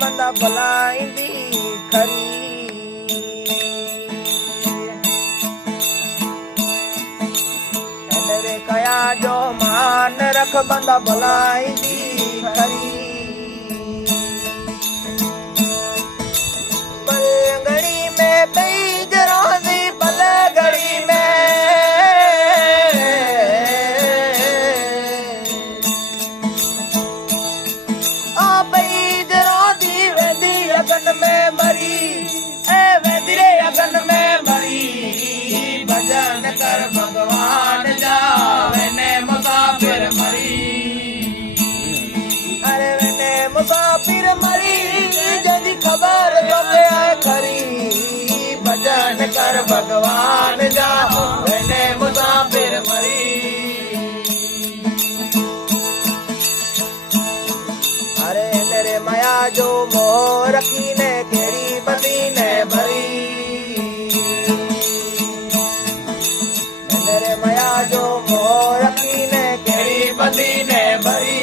बंदा बुलाईंदी खरी। रे कया जो मान रख बंदा बुलाईंदी खरी। पलगड़ी में बीज रोंदी पलगड़ी में बीज रोंदी वेदी अगन में मरी ए वेदी रे अगन में मरी। भजन कर भगवान जा वेने मुसाफिर मरी। अरे वेने मुसाफिर मरी जदी खबर तोके आए खरी। भजन कर भगवान जा वेने मुसाफिर मरी। अरे तेरे माया जो मोह रखी ने केरी बदी ने भरी। तेरे माया जो मोह रखी ने केरी बदी ने भरी।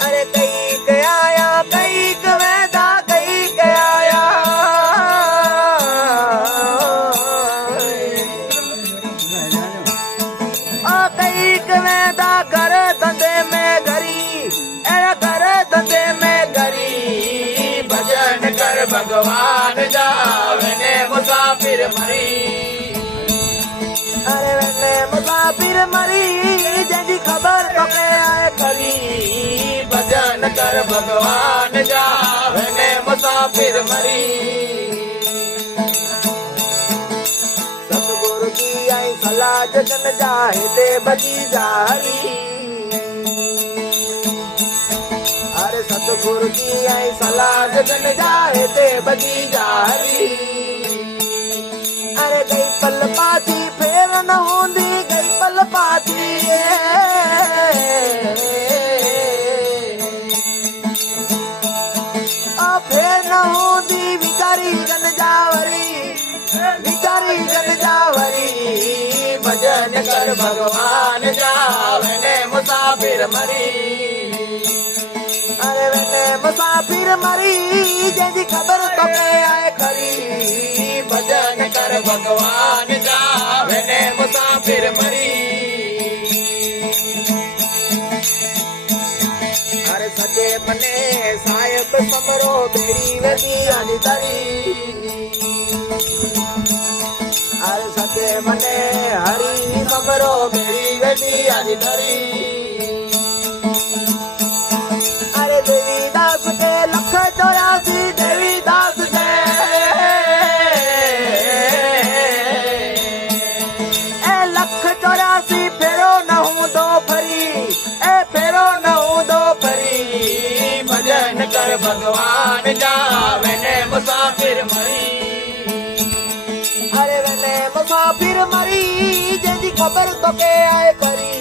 अरे कई गया कई कवेदा कई गया कई कवेदा घर धंधे में घरी एड़ा घर धंधे में घरी। भजन कर भगवान जा वेने मुसाफिर मरी। अरे वेने मुसाफिर मरी जंहिंजी खबर तोखे आए खरी। भजन कर भगवान जा वेने मुसाफिर मरी। सतगुरु की आई सलाह जगन जाए ते बजी जारी। अरे सतगुरु की आई सलाह जगन जाए ते बजी जारी। अरे गई पल पाती फेर न होंदी गई पल पाती। फेर न होंदी भिकारी जन जावरी भिकारी जन जावरी। भजन कर भगवान जा वेने मुसाफिर मरी। अरे वेने मुसाफिर मरी जंहिंजी खबर तोखे आए खरी। भजन कर भगवान जा वेने मुसाफिर मरी। अरे सचे मने साहिब समरो बेड़ी वेदी आनी तरी। अरे सचे मने हरी समरो बेड़ी वेदी आनी तरी। अरे देवीदास के लख 84 देवीदास के ए लख 84 फेरो न हूं दो फरी ए फेरो न हूं दो फरी। भजन कर भगवान जा वेने मुसाफिर मरी। अरे वेने मुसाफिर मरी जंहिंजी खबर तोखे आए खरी।